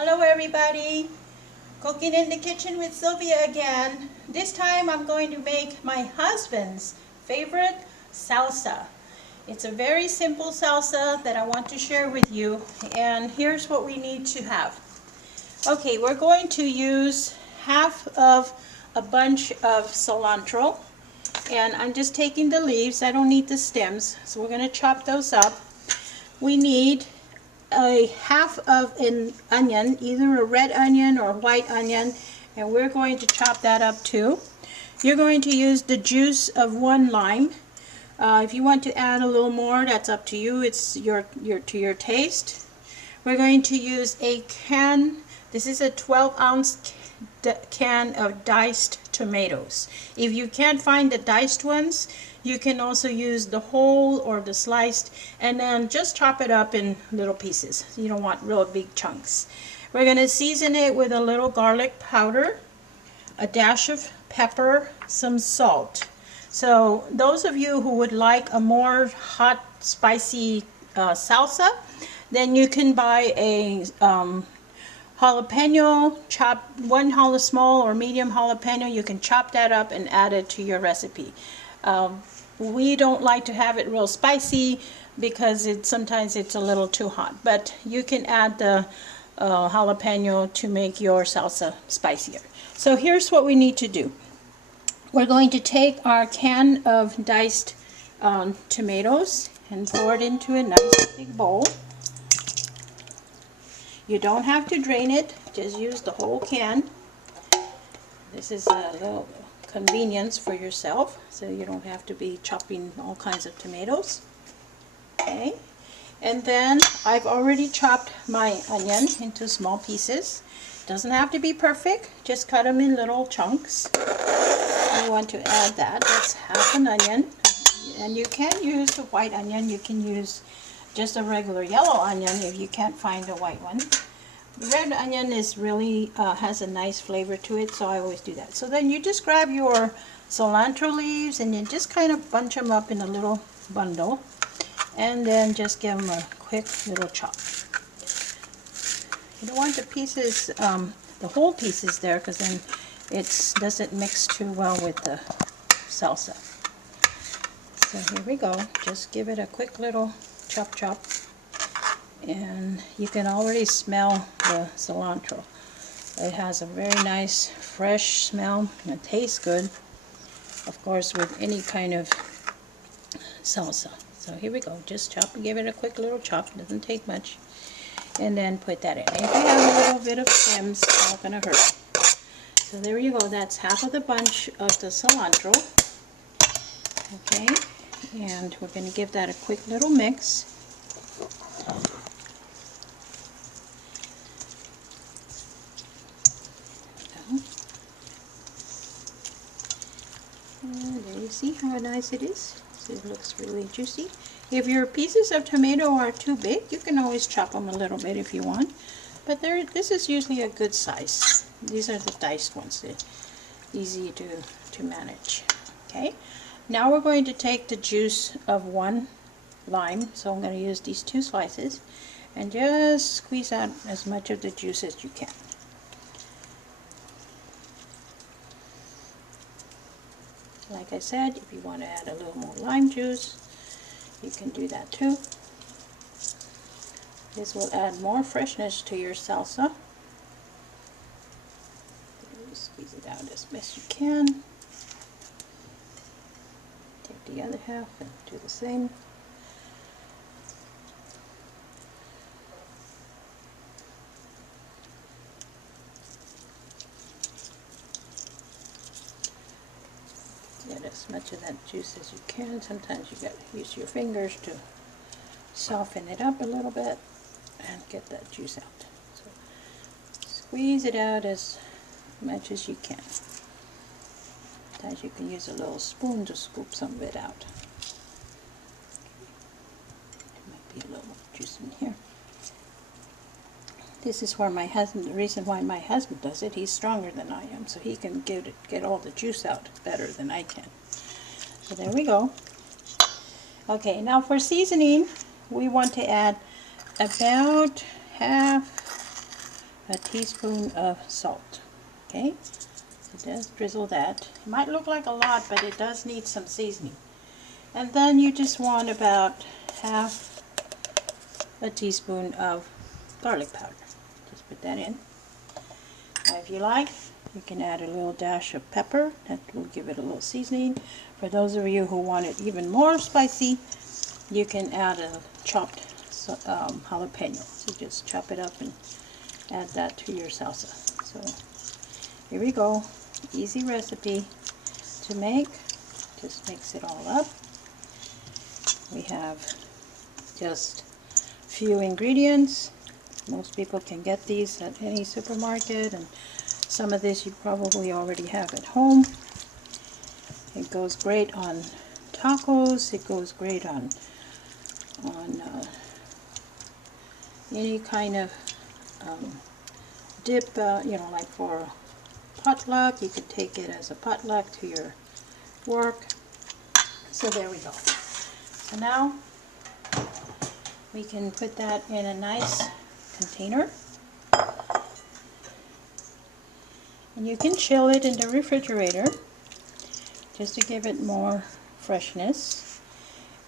Hello everybody, cooking in the kitchen with Sylvia again. This time I'm going to make my husband's favorite salsa. It's a very simple salsa that I want to share with you, and here's what we need to have. Okay, we're going to use half of a bunch of cilantro, and I'm just taking the leaves. I don't need the stems, so we're going to chop those up. We need a half of an onion, either a red onion or white onion, and we're going to chop that up too. You're going to use the juice of one lime. If you want to add a little more, that's up to you. It's to your taste. We're going to use a can. This is a 12-ounce can of diced tomatoes. If you can't find the diced ones, you can also use the whole or the sliced, and then just chop it up in little pieces. You don't want real big chunks. We're going to season it with a little garlic powder, a dash of pepper, some salt. So those of you who would like a more hot, spicy salsa, then you can buy a jalapeno, chop one small or medium jalapeno. You can chop that up and add it to your recipe. We don't like to have it real spicy because sometimes it's a little too hot, but you can add the jalapeno to make your salsa spicier. So here's what we need to do. We're going to take our can of diced tomatoes and pour it into a nice big bowl. You don't have to drain it, just use the whole can. This is a little convenience for yourself, so you don't have to be chopping all kinds of tomatoes. Okay, and then I've already chopped my onion into small pieces. Doesn't have to be perfect, just cut them in little chunks. You want to add that. That's half an onion, and you can use a white onion. You can use just a regular yellow onion if you can't find a white one. The red onion is really has a nice flavor to it, so I always do that. So then you just grab your cilantro leaves and you just kind of bunch them up in a little bundle, and then just give them a quick little chop. You don't want the pieces, the whole pieces there, because then it doesn't mix too well with the salsa. So here we go. Just give it a quick little chop chop. And you can already smell the cilantro. It has a very nice fresh smell and it tastes good, of course, with any kind of salsa. So here we go, just chop and give it a quick little chop, doesn't take much, and then put that in. If you have a little bit of stems, it's not going to hurt. So there you go, that's half of the bunch of the cilantro. Okay, and we're going to give that a quick little mix. There you see how nice it is. So it looks really juicy. If your pieces of tomato are too big, you can always chop them a little bit if you want. But this is usually a good size. These are the diced ones. They're easy to manage. Okay. Now we're going to take the juice of one lime. So I'm going to use these 2 slices and just squeeze out as much of the juice as you can. Like I said, if you want to add a little more lime juice, you can do that too. This will add more freshness to your salsa. Squeeze it out as best you can. Take the other half and do the same. Get as much of that juice as you can. Sometimes you got to use your fingers to soften it up a little bit and get that juice out. So squeeze it out as much as you can. Sometimes you can use a little spoon to scoop some of it out. There might be a little more juice in here. This is where my husband, the reason why my husband does it, he's stronger than I am, so he can get all the juice out better than I can. So there we go. Okay, now for seasoning, we want to add about half a teaspoon of salt. Okay, so just drizzle that. It might look like a lot, but it does need some seasoning. And then you just want about half a teaspoon of garlic powder. Just put that in. Now if you like, you can add a little dash of pepper. That will give it a little seasoning. For those of you who want it even more spicy, you can add a chopped jalapeno. So just chop it up and add that to your salsa. So here we go. Easy recipe to make. Just mix it all up. We have just few ingredients. Most people can get these at any supermarket, and some of this you probably already have at home. It goes great on tacos. It goes great on any kind of dip, you know, like for potluck. You could take it as a potluck to your work. So there we go. So now we can put that in a nice container. And you can chill it in the refrigerator just to give it more freshness.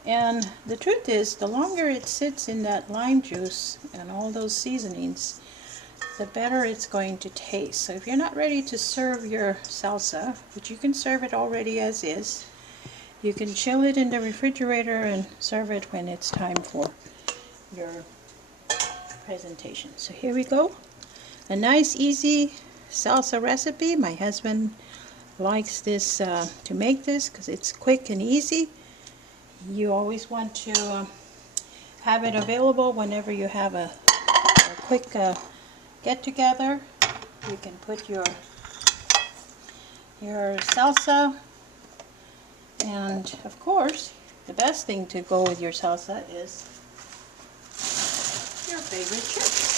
And the truth is, the longer it sits in that lime juice and all those seasonings, the better it's going to taste. So if you're not ready to serve your salsa, but you can serve it already as is, you can chill it in the refrigerator and serve it when it's time for your presentation. So here we go. A nice, easy salsa recipe. My husband likes this to make this because it's quick and easy. You always want to have it available whenever you have a quick get-together. You can put your salsa, and of course the best thing to go with your salsa is your favorite chips.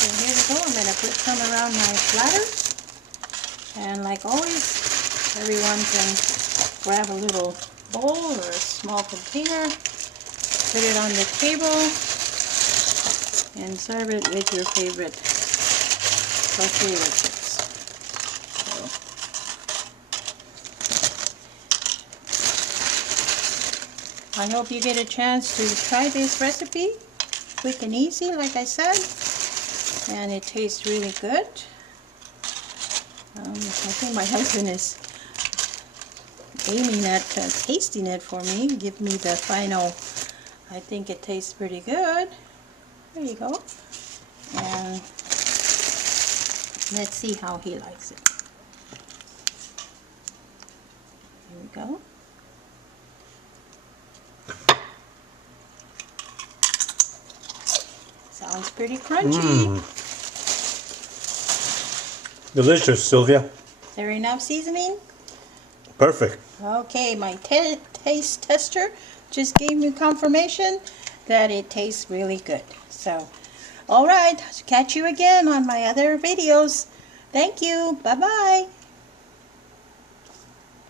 So here we go. I'm going to put some around my platter, and like always, everyone can grab a little bowl or a small container, put it on the table, and serve it with your favorite chips. So, I hope you get a chance to try this recipe. Quick and easy, like I said, and it tastes really good. I think my husband is aiming at tasting it for me. Give me the final. I think it tastes pretty good. There you go. And let's see how he likes it. Here we go. Sounds pretty crunchy. Delicious, Sylvia. Is there enough seasoning? Perfect. Okay, my taste tester just gave me confirmation that it tastes really good. So, alright, catch you again on my other videos. Thank you. Bye-bye.